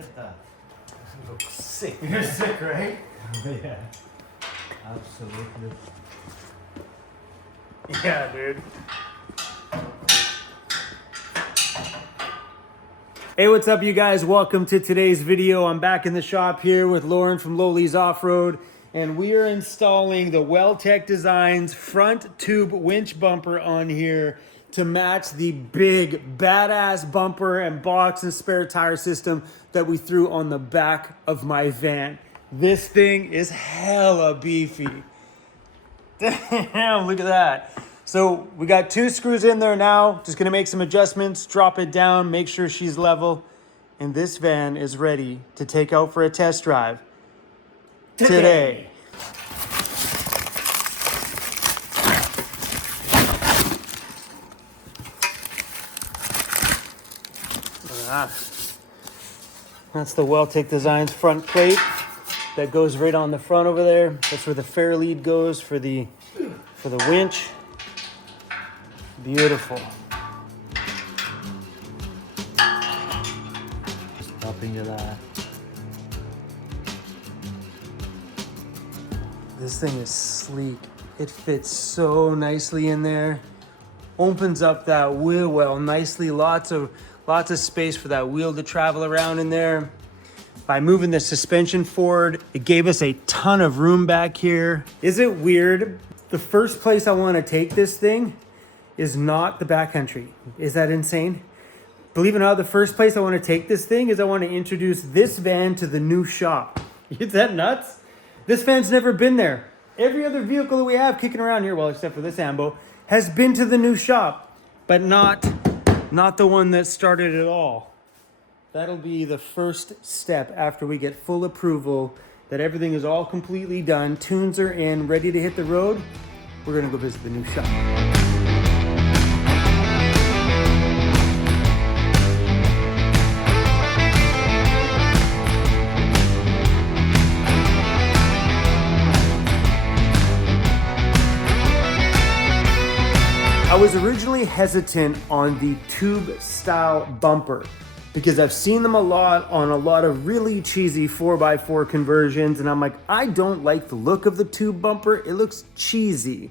at that. I look sick. You're sick, right? Yeah. Absolutely. Yeah, dude. Hey, what's up, you guys? Welcome to today's video. I'm back in the shop here with Lauren from Lowly's Off-Road, and we are installing the Weldtec Designs front tube winch bumper on here to match the big badass bumper and box and spare tire system that we threw on the back of my van. This thing is hella beefy. Damn, look at that. So we got 2 screws in there now. Just gonna make some adjustments, drop it down, make sure she's level. And this van is ready to take out for a test drive today. That's the Weldtec Designs front plate that goes right on the front over there. That's where the fair lead goes for the winch. Beautiful. Just up into that. This thing is sleek. It fits so nicely in there. Opens up that wheel well nicely. Lots of space for that wheel to travel around in there. By moving the suspension forward, it gave us a ton of room back here. Is it weird? The first place I want to take this thing is not the backcountry. Is that insane? Believe it or not, the first place I want to take this thing is I want to introduce this van to the new shop. Is that nuts? This van's never been there. Every other vehicle that we have kicking around here, well, except for this Ambo, has been to the new shop, but not the one that started it all. That'll be the first step after we get full approval that everything is all completely done. Tunes are in, ready to hit the road. We're gonna go visit the new shop. I was originally hesitant on the tube style bumper because I've seen them a lot on a lot of really cheesy 4x4 conversions, and I'm like, I don't like the look of the tube bumper. It looks cheesy.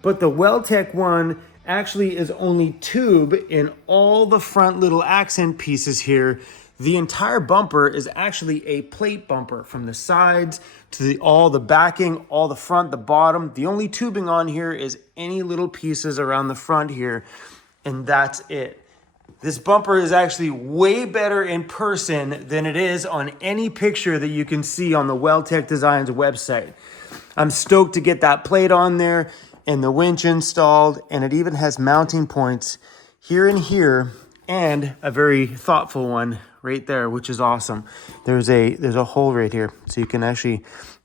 But the Weldtec one actually is only tube in all the front little accent pieces here. The entire bumper is actually a plate bumper from the sides to all the backing, all the front, the bottom. The only tubing on here is any little pieces around the front here, and that's it. This bumper is actually way better in person than it is on any picture that you can see on the Weldtec Designs website. I'm stoked to get that plate on there and the winch installed, and it even has mounting points here and here, and a very thoughtful one right there, which is awesome. There's a hole right here, so you can actually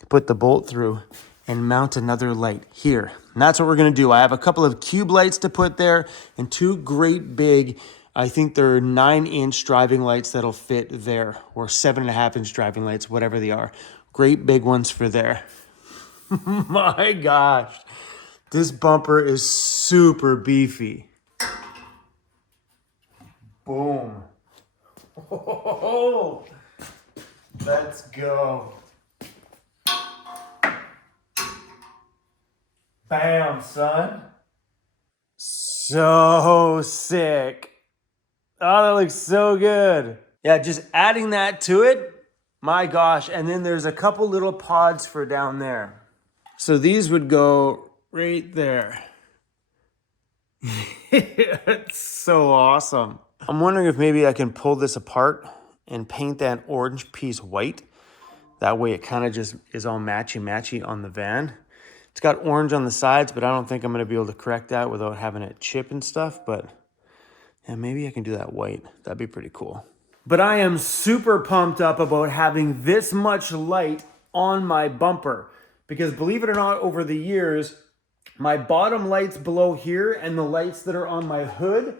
put the bolt through and mount another light here. And that's what we're gonna do. I have a couple of cube lights to put there and 2 great big, I think they're 9-inch driving lights that'll fit there, or 7.5-inch driving lights, whatever they are. Great big ones for there. My gosh, this bumper is super beefy. Boom. Oh, let's go. Bam, son. So sick. Oh, that looks so good. Yeah, just adding that to it, my gosh. And then there's a couple little pods for down there. So these would go right there. It's so awesome. I'm wondering if maybe I can pull this apart and paint that orange piece white. That way it kind of just is all matchy-matchy on the van. It's got orange on the sides, but I don't think I'm going to be able to correct that without having it chip and stuff. But yeah, maybe I can do that white. That'd be pretty cool. But I am super pumped up about having this much light on my bumper. Because believe it or not, over the years, my bottom lights below here and the lights that are on my hood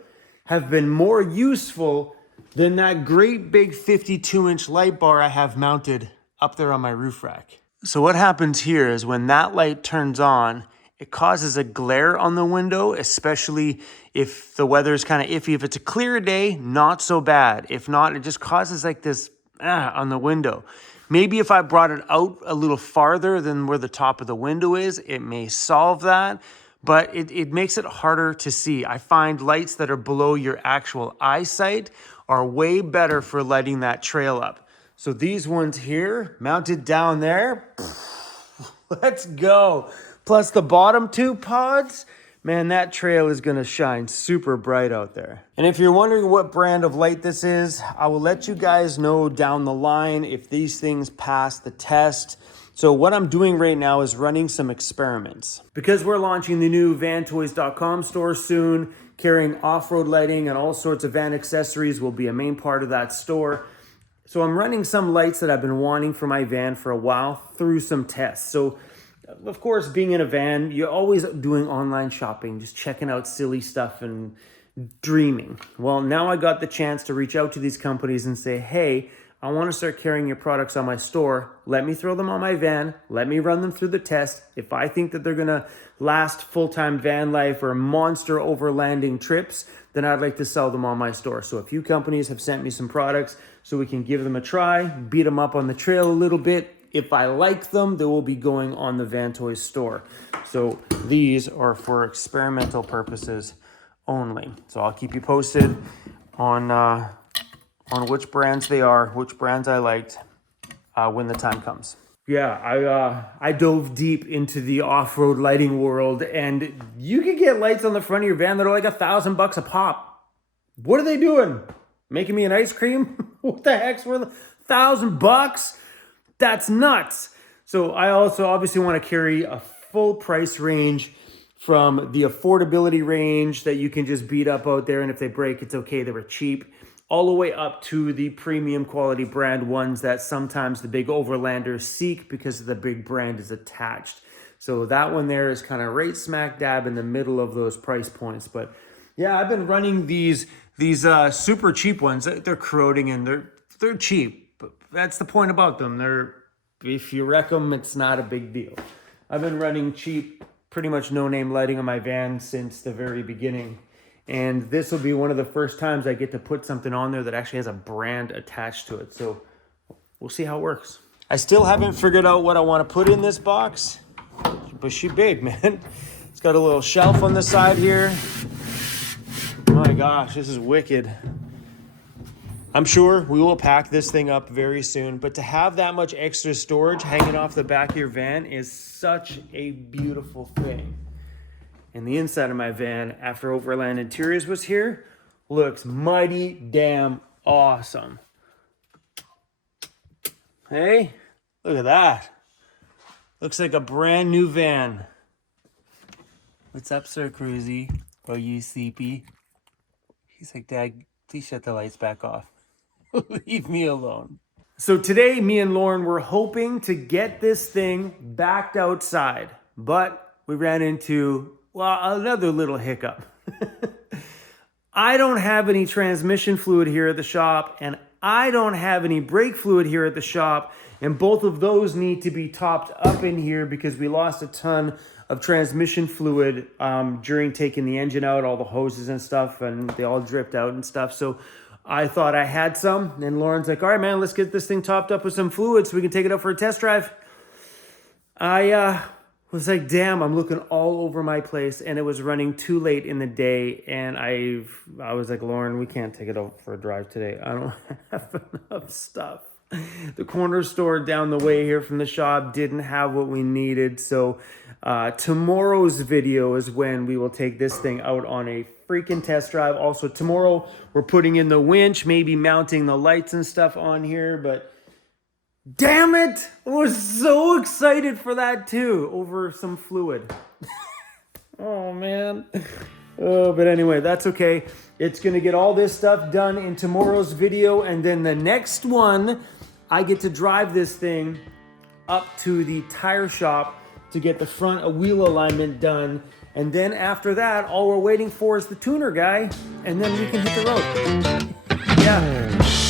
have been more useful than that great big 52-inch light bar I have mounted up there on my roof rack. So what happens here is when that light turns on, it causes a glare on the window, especially if the weather is kind of iffy. If it's a clear day, not so bad. If not, it just causes like this, on the window. Maybe if I brought it out a little farther than where the top of the window is, it may solve that, but it makes it harder to see. I find lights that are below your actual eyesight are way better for lighting that trail up. So these ones here, mounted down there, let's go. Plus the bottom two pods, man, that trail is gonna shine super bright out there. And if you're wondering what brand of light this is, I will let you guys know down the line if these things pass the test. So what I'm doing right now is running some experiments. Because we're launching the new vantoys.com store soon, carrying off-road lighting and all sorts of van accessories will be a main part of that store. So I'm running some lights that I've been wanting for my van for a while through some tests. So of course, being in a van, you're always doing online shopping, just checking out silly stuff and dreaming. Well, now I got the chance to reach out to these companies and say, hey, I want to start carrying your products on my store. Let me throw them on my van. Let me run them through the test. If I think that they're going to last full-time van life or monster overlanding trips, then I'd like to sell them on my store. So a few companies have sent me some products so we can give them a try, beat them up on the trail a little bit. If I like them, they will be going on the Van Toys store. So these are for experimental purposes only. So I'll keep you posted on which brands they are, which brands I liked when the time comes. Yeah, I dove deep into the off-road lighting world, and you can get lights on the front of your van that are like $1,000 a pop. What are they doing? Making me an ice cream? What the heck's worth $1,000? That's nuts. So I also obviously want to carry a full price range, from the affordability range that you can just beat up out there, and if they break, it's okay, they were cheap, all the way up to the premium quality brand ones that sometimes the big overlanders seek because the big brand is attached. So that one there is kind of right smack dab in the middle of those price points. But yeah, I've been running these super cheap ones. They're corroding and they're cheap. But that's the point about them. If you wreck them, it's not a big deal. I've been running cheap, pretty much no-name lighting on my van since the very beginning. And this will be one of the first times I get to put something on there that actually has a brand attached to it. So we'll see how it works. I still haven't figured out what I want to put in this box, but she's big, man. It's got a little shelf on the side here. My gosh, this is wicked. I'm sure we will pack this thing up very soon, but to have that much extra storage hanging off the back of your van is such a beautiful thing. And the inside of my van, after Overland Interiors was here, looks mighty damn awesome. Hey, look at that. Looks like a brand new van. What's up, Sir Cruzy? Are you sleepy? He's like, Dad, please shut the lights back off. Leave me alone. So today, me and Lauren were hoping to get this thing backed outside, but we ran into, well, another little hiccup. I don't have any transmission fluid here at the shop, and I don't have any brake fluid here at the shop, and both of those need to be topped up in here because we lost a ton of transmission fluid during taking the engine out, all the hoses and stuff, and they all dripped out and stuff. So I thought I had some, and Lauren's like, all right, man, let's get this thing topped up with some fluid so we can take it out for a test drive. I was like, damn, I'm looking all over my place, and it was running too late in the day, and I was like, Lauren, we can't take it out for a drive today. I don't have enough stuff. The corner store down the way here from the shop didn't have what we needed, so tomorrow's video is when we will take this thing out on a freaking test drive. Also, tomorrow we're putting in the winch, maybe mounting the lights and stuff on here, but damn it, I was so excited for that too, over some fluid. Oh, man. Oh, but anyway, that's okay. It's going to get all this stuff done in tomorrow's video, and then the next one, I get to drive this thing up to the tire shop to get the front wheel alignment done. And then after that, all we're waiting for is the tuner guy, and then we can hit the road. Yeah.